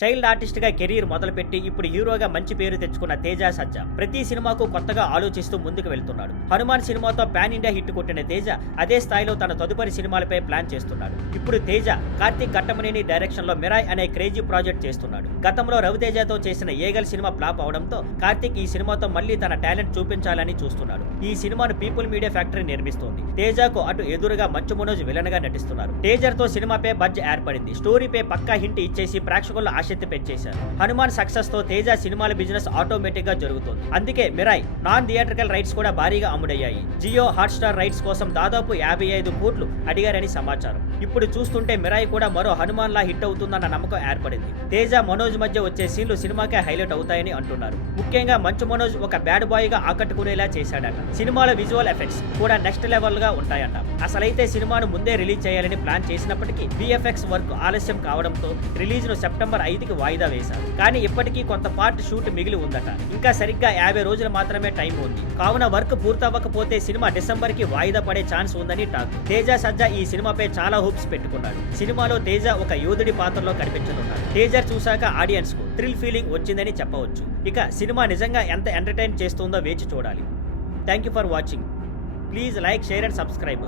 Child artist గా career మొదలుపెట్టి ఇప్పుడు హీరోగా మంచి పేరు తెచ్చుకున్న తేజ సజ్జా ప్రతి సినిమాకు కొత్తగా ఆలోచిస్తూ ముందుకు వెళ్తున్నాడు. హనుమాన్ సినిమాతో పాన్ ఇండియా హిట్ కొట్టిన తేజ అదే స్థాయిలో తన తదుపరి సినిమాలపై ప్లాన్ చేస్తున్నాడు. ఇప్పుడు తేజ కార్తీక్ ఘట్టమనేని డైరెక్షన్ లో మిరాయ్ అనే క్రేజీ ప్రాజెక్ట్ చేస్తున్నాడు. గతంలో రవితేజతో చేసిన ఏగల్ సినిమా ఫ్లాప్ అవడంతో కార్తీక్ ఈ సినిమాతో మళ్ళీ తన టాలెంట్ చూపించాలని చూస్తున్నాడు. ఈ సినిమాను పీపుల్ మీడియా ఫ్యాక్టరీ నిర్మిస్తోంది. తేజకు అటు ఎదురుగా మంచు మనోజ్ విలన్ గా నటిస్తున్నారు. టేజర్ తో సినిమాపై బడ్జ్ ఏర్పడింది. స్టోరీపై పక్కా హింట్ ఇచ్చేసి ప్రేక్షకుల్లో ఆసక్తి పెంచేశారు. హనుమాన్ సక్సెస్ తో తేజ సినిమాల బిజినెస్ ఆటోమేటిక్ గా జరుగుతుంది. అందుకే మిరాయ్ నాన్ థియేట్రికల్ రైట్స్ కూడా భారీగా అమ్ముడయ్యాయి. జియో హాట్స్టార్ రైట్స్ కోసం దాదాపు 55 కోట్లు అడిగారని సమాచారం. ఇప్పుడు చూస్తుంటే మిరాయ్ కూడా మరో హనుమాన్ లా హిట్ అవుతుందన్న నమ్మకం ఏర్పడింది. తేజ మనోజ్ మధ్య వచ్చే సీన్లు సినిమాకే హైలైట్ అవుతాయని అంటున్నారు. ముఖ్యంగా మంచు మనోజ్ ఒక బ్యాడ్ బాయ్ గా ఆకట్టుకునేలా చేశాడట. సినిమాలో విజువల్ ఎఫెక్ట్స్ కూడా నెక్స్ట్ లెవెల్ గా ఉంటాయంట. అసలైతే సినిమాను ముందే రిలీజ్ చేయాలని ప్లాన్ చేసినప్పటికీ VFX వర్క్ ఆలస్యం కావడంతో రిలీజ్ ను సెప్టెంబర్ 5కి వాయిదా వేశారు. కానీ ఇప్పటికీ కొంత పార్ట్ షూట్ మిగిలి ఉందట. ఇంకా సరిగ్గా 50 రోజులు మాత్రమే టైం ఉంది. కావున వర్క్ పూర్తవ్వకపోతే సినిమా డిసెంబర్ కి వాయిదా పడే ఛాన్స్ ఉందని టాక్. తేజ సజ్జా ఈ సినిమాపై చాలా హోప్స్ పెట్టుకున్నాడు. సినిమాలో తేజ ఒక యోధుడి పాత్రలో కనిపించనున్నాడు. టేజర్ చూశాక ఆడియన్స్ కు థ్రిల్ ఫీలింగ్ వచ్చిందని చెప్పవచ్చు. ఇక సినిమా నిజంగా ఎంత ఎంటర్టైన్ చేస్తుందో వేచి చూడాలి. Thank you for watching. Please like, share and subscribe.